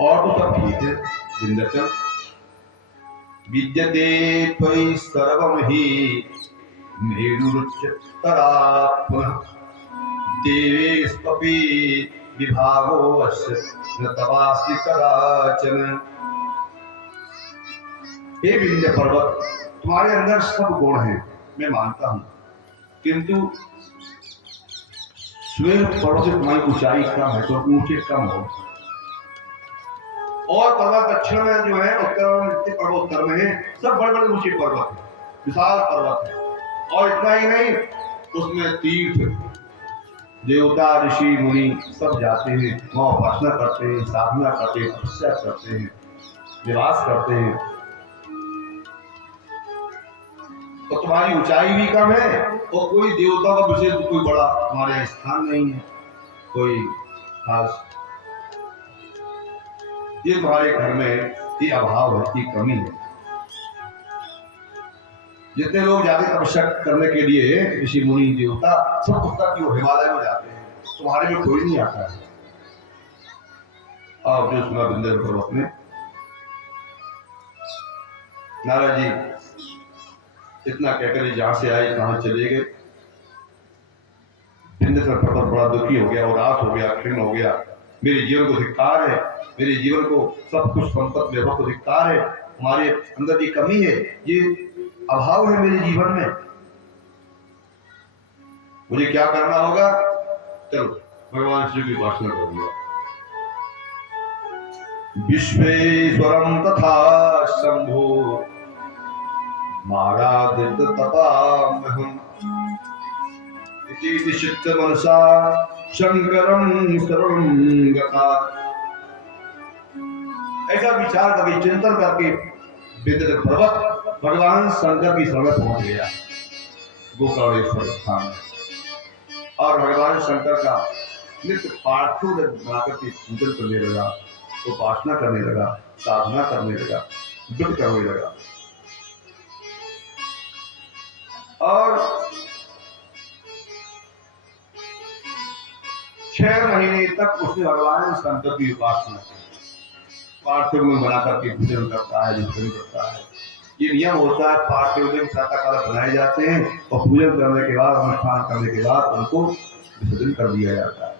और तो सब ठीक है विंध्याचल, विद्यते त्वयि सर्वं हि मेरुरुच्यतरा पुनः देवेष्वपि विभागो अस्य न तवास्ति कदाचन। हे विंध्य पर्वत, तुम्हारे अंदर सब गुण हैं, मैं मानता हूं, किंतु स्वयं पर्वत से तुम्हारी ऊंचाई कम है, तो ऊंचे कम हो। और पर्वत दक्षिण में जो है, उत्तर में जितने पर्वत उत्तर में है, सब बड़े बड़े ऊंचे पर्वत है, विशाल पर्वत है। और इतना ही नहीं, उसमें तीर्थ, देवता, ऋषि, मुनि सब जाते हैं, वहां उपासना करते हैं, साधना करते हैं, तपस्या करते हैं, निवास करते हैं। तो तुम्हारी ऊंचाई भी कम है, और कोई देवता का विशेष कोई बड़ा तुम्हारे स्थान नहीं है, कोई खास, ये तुम्हारे घर में ये अभाव है, ये कमी है। जितने लोग जाते तपस्या करने के लिए, ऋषि मुनि देवता सब उत्तर की ओर हिमालय में जाते हैं, तुम्हारे में कोई नहीं आता है। आप जो सुना विंध्याचल पर्वत में, नारद जी इतना कहकर जहां से आए कहां चले गए। विंध्याचल पर्वत बड़ा दुखी हो गया, उदास हो गया, खिन्न हो गया। मेरे जीवन को धिक्कार है, मेरे जीवन को सब कुछ संपत्ति वैभव को धिक्कार है, हमारे अंदर ये कमी है, ये अभाव है मेरे जीवन में, मुझे क्या करना होगा? चलो भगवान शिव की उपासना करूंगा। विश्वेश्वरम तथा शंभो मारादित तपाम्यहम् इति निश्चित मनसा शंकरं शरणं गता। ऐसा विचार करके, चिंतन करके विंध्याचल पर्वत भगवान शंकर की शरण पहुंच गया, गोकर्णेश्वर स्थान में। और भगवान शंकर का नित्य पार्थिव बनाकर के पूजन करने लगा, उपासना करने लगा, साधना करने लगा, व्रत करने लगा। और 6 महीने तक उसने भगवान शंकर की उपासना की। पार्थिव में बना करके पूजन करता है, पूजन करता है। ये नियम होता है, पार्थिव दिन प्रातः काल बनाए जाते हैं और पूजन करने के बाद, अनुष्ठान करने के बाद उनको विसर्जन कर दिया जाता है।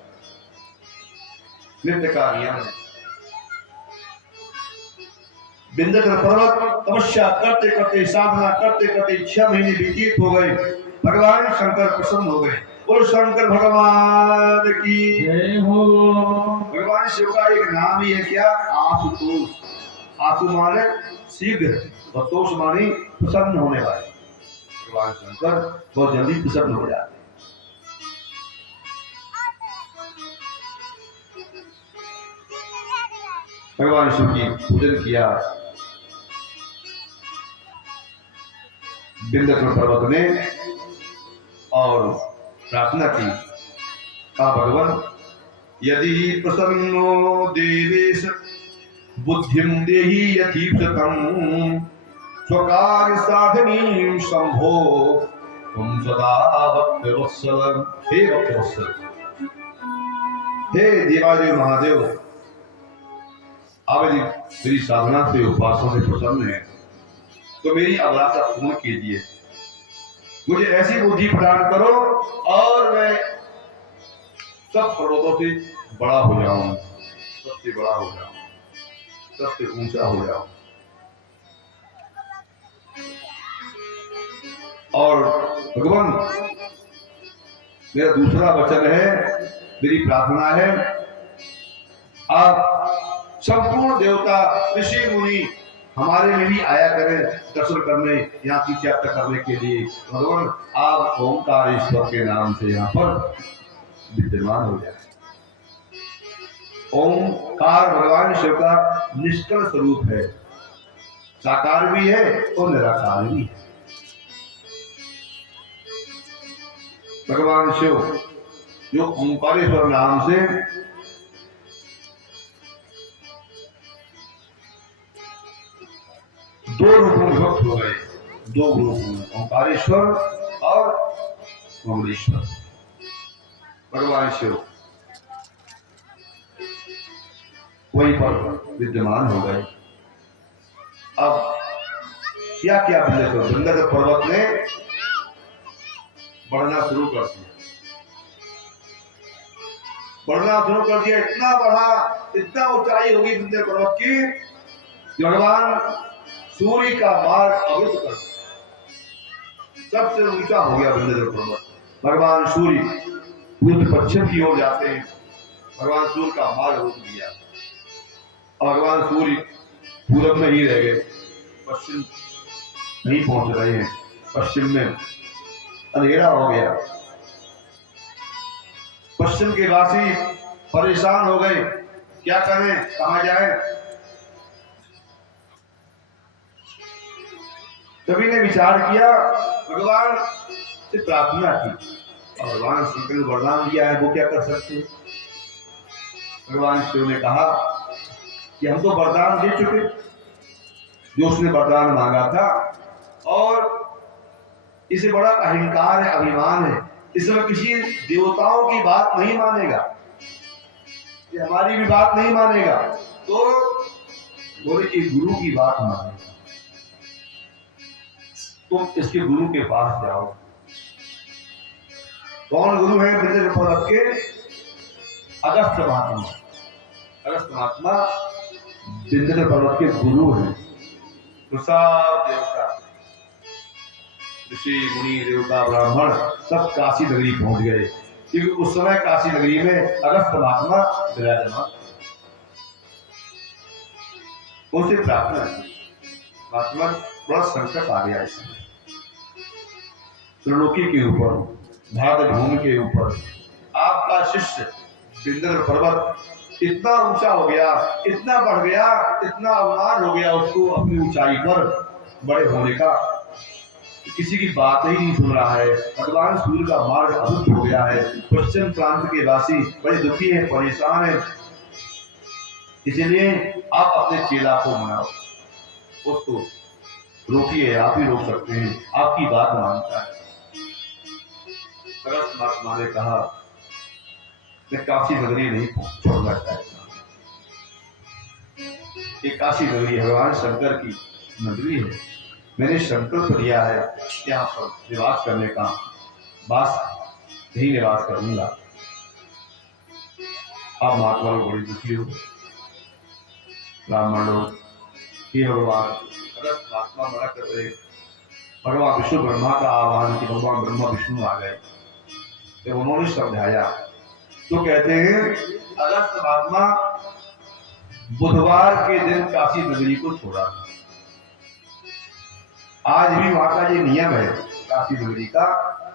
नित्य का नियम है। विंध्याचल पर्वत तपस्या करते करते, साधना करते करते 6 महीने व्यतीत हो गए। भगवान शंकर प्रसन्न हो गए। बोलो शंकर भगवान की जय हो। भगवान शिव का एक नाम ही है क्या? आशुतोष। आशु माने शीघ्र और तोष माने प्रसन्न होने वाले। भगवान शंकर बहुत जल्दी प्रसन्न हो जाते। भगवान शिव की पूजन किया विंध्याचल पर्वत में और प्रार्थना की। कहा भगवान यदि प्रसन्नो देवेश बुद्धिम देहि यथीप्सितम् स्वकार्य साधनीं शंभो तुम सदा भक्तवत्सल। हे भक्तवत्सल, हे देवादेव महादेव, आप यदि मेरी साधना से उपासना से प्रसन्न है तो मेरी अभिलाषा पूर्ण कीजिए। मुझे ऐसी बुद्धि प्रदान करो और मैं सब पर्वतों से बड़ा हो जाऊं, सबसे बड़ा हो जाऊं, सबसे ऊंचा हो जाऊं। और भगवान मेरा दूसरा वचन है, मेरी प्रार्थना है, आप संपूर्ण देवता ऋषि मुनि हमारे में भी आया करें दर्शन करने, यहाँ की यात्रा करने के लिए। भगवान आप ओंकारेश्वर के नाम से यहाँ पर विद्यमान हो जाए। ओंकार भगवान शिव का निष्कल स्वरूप है, साकार भी है और निराकार भी है। भगवान शिव जो ओंकारेश्वर नाम से दो रूपों में भक्त हो गए, दो रूपों में, ओंकारेश्वर और कमलेश्वर। भगवान शिव वहीं पर विद्यमान हो गए। अब क्या क्या विंध्याचल पर्वत ने बढ़ना शुरू कर दिया, बढ़ना शुरू कर दिया। इतना बढ़ा, इतना ऊंचाई होगी विंध्याचल पर्वत की कि भगवान सूर्य का मार्ग अवरुद्ध कर दिया। सबसे ऊंचा हो गया विंध्याचल पर्वत। भगवान सूर्य पूर्व पश्चिम की ओर जाते हैं, भगवान सूर्य का मार्ग रोक दिया और भगवान सूर्य पूरब में ही रह गए, पश्चिम नहीं पहुंच रहे हैं। पश्चिम में अंधेरा हो गया। पश्चिम के वासी परेशान हो गए, क्या करें, कहां जाएं? सभी ने विचार किया, भगवान से प्रार्थना की और भगवान शंकर ने वरदान दिया है, वो क्या कर सकते? भगवान शिव ने कहा कि हम तो वरदान दे चुके, जो उसने वरदान मांगा था, और इसे बड़ा अहंकार है, अभिमान है, इसमें किसी देवताओं की बात नहीं मानेगा, ये हमारी भी बात नहीं मानेगा, तो बोले कि गुरु की बात मानेगा। तुम इसके गुरु के पास जाओ। कौन गुरु है विंध्याचल पर्वत के? अगस्त्य महात्मा। अगस्त्य महात्मा विंध्याचल पर्वत के गुरु हैं। तो सब देवता, ऋषि मुनि, देवता, ब्राह्मण सब काशी नगरी पहुंच गए, क्योंकि उस समय काशी नगरी में अगस्त्य महात्मा विराजमान। उनसे प्रार्थना की, महात्मा बड़ा संकट आ गया इसमें, त्रिलोकी के ऊपर, भारत भूमि के ऊपर आपका शिष्य विंध्याचल पर्वत इतना ऊंचा हो गया, इतना बढ़ गया, इतना अवमान हो गया उसको अपनी ऊंचाई पर बड़े होने का, किसी की बात ही नहीं सुन रहा है। भगवान सूर्य का मार्ग अवरुद्ध हो गया है। पश्चिम प्रांत के वासी बड़े दुखी हैं, परेशान हैं, इसलिए आप अपने चेला को मनाओ, उसको रोकिए, आप ही रोक सकते हैं, आपकी बात मानता है। अगस्त्य महात्मा ने कहा मैं काशी नगरी नहीं छोड़ना चाहता, ये काशी नगरी भगवान शंकर की नगरी है, मैंने संकल्प लिया है यहाँ पर निवास करने का, बस यही निवास करूंगा। अब महात्मा लोग बड़ी दुखी हो, ब्राह्मण लोग हे भगवान, अगस्त महात्मा मना कर रहे, भगवान विष्णु ब्रह्मा का आह्वान कि भगवान ब्रह्मा विष्णु आ गए। तो उन्होंने समझाया तो कहते हैं अगस्त महात्मा बुधवार के दिन काशी नगरी को छोड़ा। आज भी वहां का ये नियम है काशी नगरी का,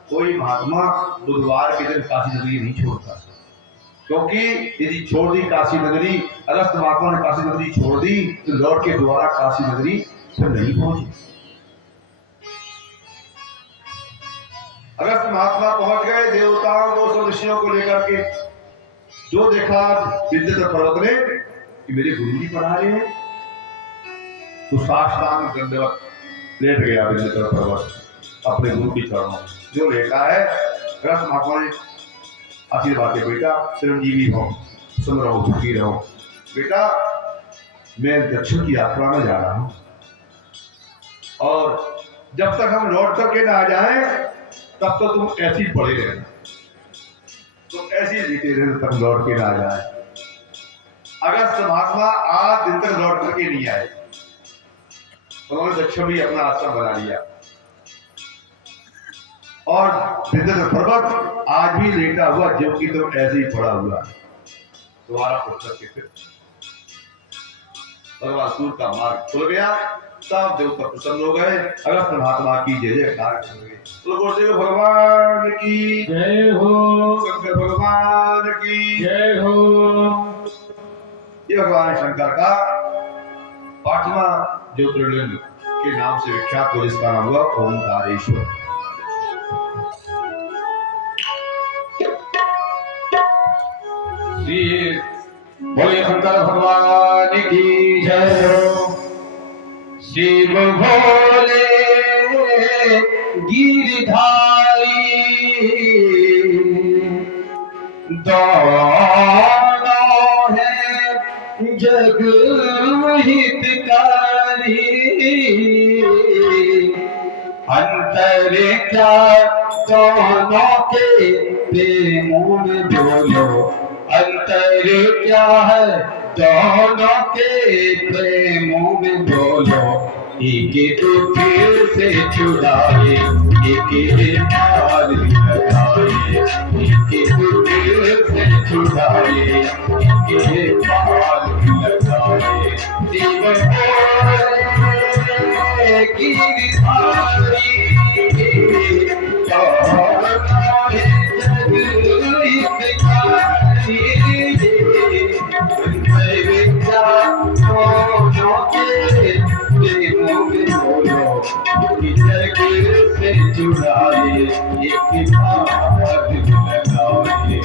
कोई महात्मा बुधवार के दिन काशी नगरी नहीं छोड़ता, क्योंकि यदि छोड़ दी काशी नगरी, अगस्त महात्मा ने काशी नगरी छोड़ दी तो लौट के दोबारा काशी नगरी फिर नहीं पहुंची। अगस्त महात्मा पहुंच गए देवताओं को, सब ऋषियों को लेकर के। जो देखा विद्युत पर्वत ने कि मेरे गुरु जी पढ़ा रहे हैं, तो साष्टांग दंडवत लेट गया विद्युत पर्वत अपने गुरु के चरणों में। जो लेटा है, अगस्त महात्मा ने आशीर्वाद दिया, बेटा चिरंजीवी हो, सुन रहो, सुखी रहो। बेटा मैं दक्षिण की यात्रा में जा रहा हूं, और जब तक हम लौट करके ना आ जाए तब तो तुम ऐसी पड़े रहना, तुम ऐसी जीते रहना तब लौट के ना आ जाए। अगस्त महात्मा आज दिन तक लौट करके नहीं आए, उन्होंने दक्षिण भी अपना आश्रम बना लिया, और विद्युत पर्वत आज भी लेटा हुआ जो कि तो ऐसे ही पड़ा हुआ। दोबारा उठ करके फिर भगवान सूर्य का मार्ग खुल गया, सब देवता प्रसन्न हो गए। अगस्त महात्मा की जय जयकार कर गए। तो गुरुदेव भगवान की जय हो, शंकर भगवान की जय हो। ये भगवान शंकर का 5वां ज्योतिर्लिंग के नाम से विख्यात हो, जिसका नाम हुआ ओंकारेश्वर। बोले शंकर भगवान की जय हो। शिव भोले गिरधारी दोनों है जग हितकारी। अंतर क्या दोनों के प्रेमों में बोलो, अंतर क्या है दोनों के प्रेमों में बोलो। एक फिर से छुड़ाए, एक पार लगाए, एक फिर से छुड़ाए, एक पार लगाए। शिव भोले गिरधारी जुड़ाए, एक